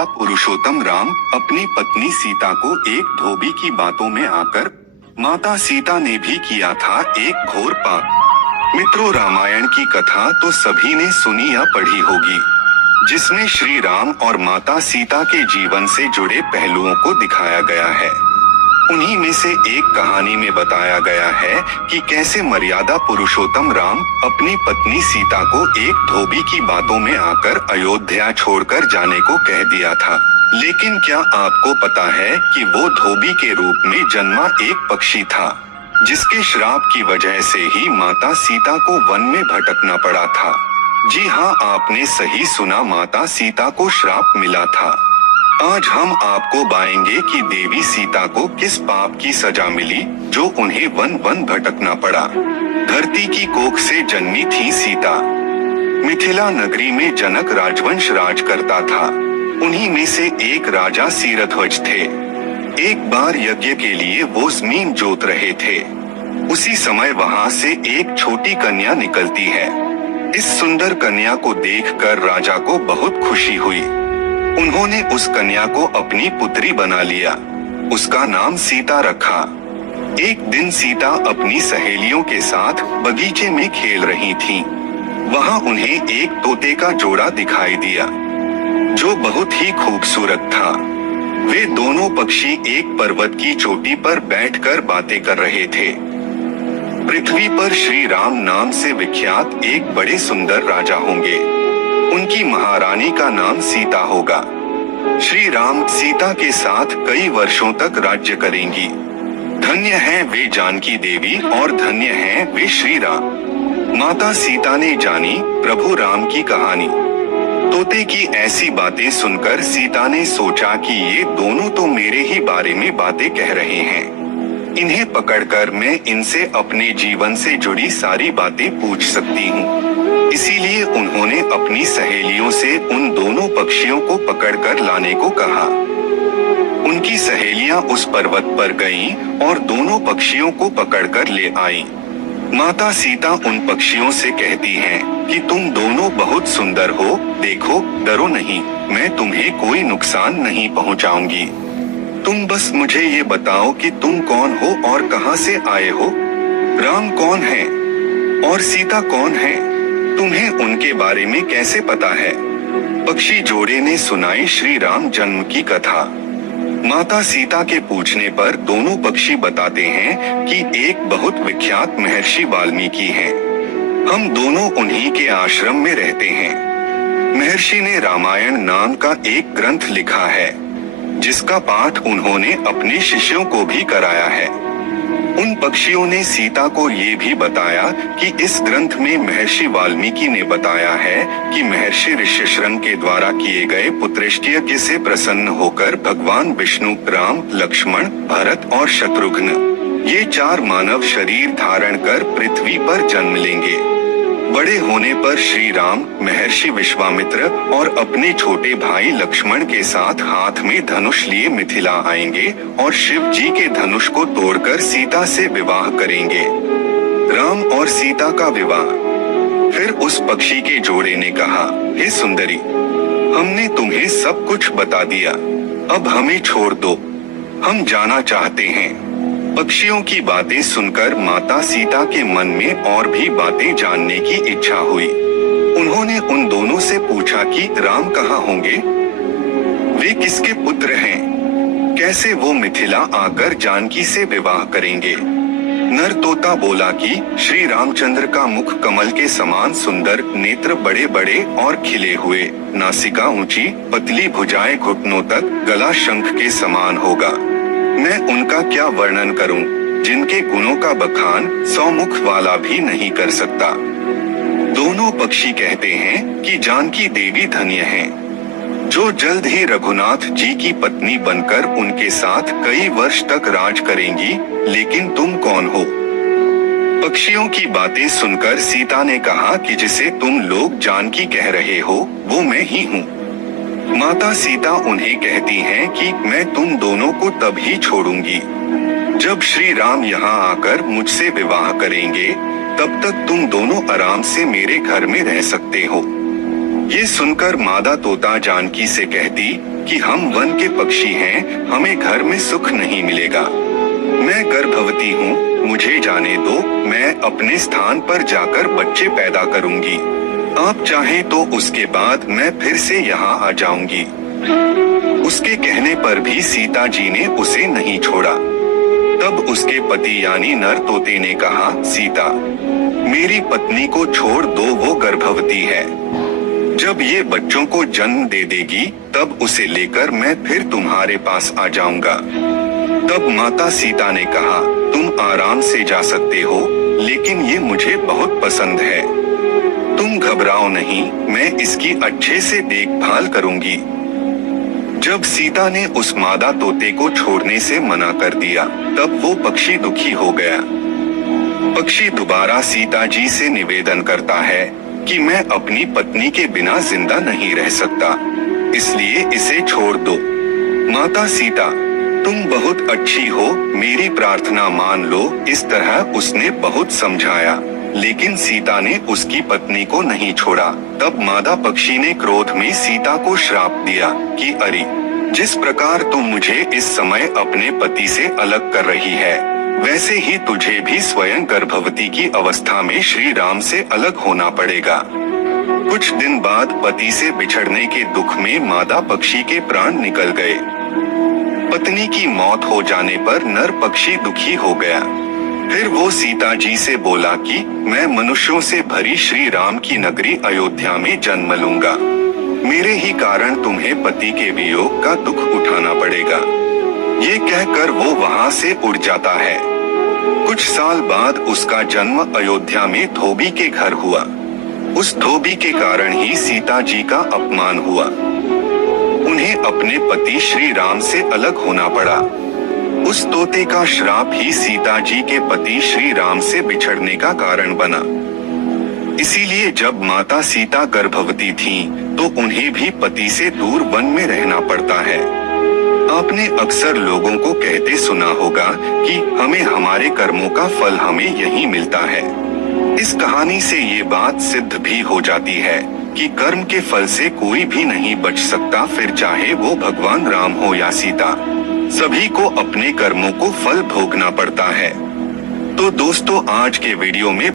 पुरुषोत्तम राम अपनी पत्नी सीता को एक धोबी की बातों में आकर माता सीता ने भी किया था एक घोर पाप। मित्रों, रामायण की कथा तो सभी ने सुनी या पढ़ी होगी, जिसमें श्री राम और माता सीता के जीवन से जुड़े पहलुओं को दिखाया गया है। उन्हीं में से एक कहानी में बताया गया है कि कैसे मर्यादा पुरुषोत्तम राम अपनी पत्नी सीता को एक धोबी की बातों में आकर अयोध्या छोड़कर जाने को कह दिया था। लेकिन क्या आपको पता है कि वो धोबी के रूप में जन्मा एक पक्षी था, जिसके श्राप की वजह से ही माता सीता को वन में भटकना पड़ा था। जी हाँ, आपने सही सुना, माता सीता को श्राप मिला था। आज हम आपको बताएंगे कि देवी सीता को किस पाप की सजा मिली जो उन्हें वन वन भटकना पड़ा। धरती की कोख से जन्मी थी सीता। मिथिला नगरी में जनक राजवंश राज करता था। उन्हीं में से एक राजा सीरध्वज थे। एक बार यज्ञ के लिए वो जमीन जोत रहे थे। उसी समय वहाँ से एक छोटी कन्या निकलती है। इस सुंदर कन्या को देखकर राजा को बहुत खुशी हुई। उन्होंने उस कन्या को अपनी पुत्री बना लिया। उसका नाम सीता रखा। एक दिन सीता अपनी सहेलियों के साथ बगीचे में खेल रही थीं। वहां उन्हें एक तोते का जोड़ा दिखाई दिया, जो बहुत ही खूबसूरत था। वे दोनों पक्षी एक पर्वत की चोटी पर बैठकर बातें कर रहे थे। पृथ्वी पर श्री राम नाम से विख्यात एक बड़े सुंदर राजा होंगे। उनकी महारानी का नाम सीता होगा। श्री राम सीता के साथ कई वर्षों तक राज्य करेंगी। धन्य हैं वे जानकी देवी और धन्य हैं वे श्री राम। माता सीता ने जानी प्रभु राम की कहानी। तोते की ऐसी बातें सुनकर सीता ने सोचा कि ये दोनों तो मेरे ही बारे में बातें कह रहे हैं। इन्हें पकड़कर मैं इनसे अपने जीवन से जुड़ी सारी बातें पूछ सकती हूँ। इसीलिए उन्होंने अपनी सहेलियों से उन दोनों पक्षियों को पकड़कर लाने को कहा। उनकी सहेलियां उस पर्वत पर गईं और दोनों पक्षियों को पकड़कर ले आईं। माता सीता उन पक्षियों से कहती हैं कि तुम दोनों बहुत सुंदर हो, देखो, डरो नहीं, मैं तुम्हें कोई नुकसान नहीं पहुंचाऊंगी। तुम बस मुझे ये बताओ कि तुम कौन हो और कहां से आए हो। राम कौन है और सीता कौन है, तुम्हें उनके बारे में कैसे पता है। पक्षी जोड़े ने सुनाई श्री राम जन्म की कथा। माता सीता के पूछने पर दोनों पक्षी बताते हैं कि एक बहुत विख्यात महर्षि वाल्मीकि हैं। हम दोनों उन्हीं के आश्रम में रहते हैं। महर्षि ने रामायण नाम का एक ग्रंथ लिखा है, जिसका पाठ उन्होंने अपने शिष्यों को भी कराया है। उन पक्षियों ने सीता को ये भी बताया कि इस ग्रंथ में महर्षि वाल्मीकि ने बताया है कि महर्षि ऋष्यशृंग के द्वारा किए गए पुत्रैष्ठ्यज्ञ से प्रसन्न होकर भगवान विष्णु राम, लक्ष्मण, भरत और शत्रुघ्न ये चार मानव शरीर धारण कर पृथ्वी पर जन्म लेंगे। बड़े होने पर श्री राम महर्षि विश्वामित्र और अपने छोटे भाई लक्ष्मण के साथ हाथ में धनुष लिए मिथिला आएंगे और शिव जी के धनुष को तोड़कर सीता से विवाह करेंगे। राम और सीता का विवाह। फिर उस पक्षी के जोड़े ने कहा, हे सुंदरी, हमने तुम्हें सब कुछ बता दिया, अब हमें छोड़ दो, हम जाना चाहते हैं। पक्षियों की बातें सुनकर माता सीता के मन में और भी बातें जानने की इच्छा हुई। उन्होंने उन दोनों से पूछा कि राम कहाँ होंगे, वे किसके पुत्र हैं, कैसे वो मिथिला आकर जानकी से विवाह करेंगे। नर तोता बोला कि श्री रामचंद्र का मुख कमल के समान सुंदर, नेत्र बड़े बड़े और खिले हुए, नासिका ऊंची, पतली भुजाएं घुटनों तक, गला शंख के समान होगा। मैं उनका क्या वर्णन करूं, जिनके गुणों का बखान 100 मुख वाला भी नहीं कर सकता। दोनों पक्षी कहते हैं कि जानकी देवी धन्य हैं, जो जल्द ही रघुनाथ जी की पत्नी बनकर उनके साथ कई वर्ष तक राज करेंगी। लेकिन तुम कौन हो। पक्षियों की बातें सुनकर सीता ने कहा कि जिसे तुम लोग जानकी कह रहे हो वो मैं ही हूँ। माता सीता उन्हें कहती हैं कि मैं तुम दोनों को तब ही छोड़ूंगी जब श्री राम यहाँ आकर मुझसे विवाह करेंगे। तब तक तुम दोनों आराम से मेरे घर में रह सकते हो। ये सुनकर मादा तोता जानकी से कहती कि हम वन के पक्षी हैं, हमें घर में सुख नहीं मिलेगा। मैं गर्भवती हूँ, मुझे जाने दो, मैं अपने स्थान पर जाकर बच्चे पैदा करूँगी। आप चाहें तो उसके बाद मैं फिर से यहाँ आ जाऊंगी। उसके कहने पर भी सीता जी ने उसे नहीं छोड़ा। तब उसके पति यानी नर तोते ने कहा, सीता, मेरी पत्नी को छोड़ दो, वो गर्भवती है। जब ये बच्चों को जन्म दे देगी तब उसे लेकर मैं फिर तुम्हारे पास आ जाऊंगा। तब माता सीता ने कहा, तुम आराम से जा सकते हो, लेकिन ये मुझे बहुत पसंद है। तुम घबराओ नहीं, मैं इसकी अच्छे से देखभाल करूंगी। जब सीता ने उस मादा तोते को छोड़ने से मना कर दिया, तब वो पक्षी दुखी हो गया। पक्षी दोबारा सीता जी से निवेदन करता है कि मैं अपनी पत्नी के बिना जिंदा नहीं रह सकता, इसलिए इसे छोड़ दो। माता सीता, तुम बहुत अच्छी हो, मेरी प्रार्थना मान लो। इस तरह उसने बहुत समझाया, लेकिन सीता ने उसकी पत्नी को नहीं छोड़ा। तब मादा पक्षी ने क्रोध में सीता को श्राप दिया कि अरे, जिस प्रकार तुम मुझे इस समय अपने पति से अलग कर रही है, वैसे ही तुझे भी स्वयं गर्भवती की अवस्था में श्री राम से अलग होना पड़ेगा। कुछ दिन बाद पति से बिछड़ने के दुख में मादा पक्षी के प्राण निकल गए। पत्नी की मौत हो जाने पर नर पक्षी दुखी हो गया। फिर वो सीता जी से बोला कि मैं मनुष्यों से भरी श्री राम की नगरी अयोध्या में जन्म लूंगा। मेरे ही कारण तुम्हें पति के वियोग का दुख उठाना पड़ेगा। ये कहकर वो वहाँ से उड़ जाता है। कुछ साल बाद उसका जन्म अयोध्या में धोबी के घर हुआ। उस धोबी के कारण ही सीता जी का अपमान हुआ। उन्हें अपने पति श्री राम से अलग होना पड़ा। उस तोते का श्राप ही सीता जी के पति श्री राम से बिछड़ने का कारण बना। इसीलिए जब माता सीता गर्भवती थीं, तो उन्हें भी पति से दूर वन में रहना पड़ता है। आपने अक्सर लोगों को कहते सुना होगा कि हमें हमारे कर्मों का फल हमें यहीं मिलता है। इस कहानी से ये बात सिद्ध भी हो जाती है कि कर्म के फल से कोई भी नहीं बच सकता, फिर चाहे वो भगवान राम हो या सीता, सभी को अपने कर्मों को फल भोगना पड़ता है। तो दोस्तों, आज के वीडियो में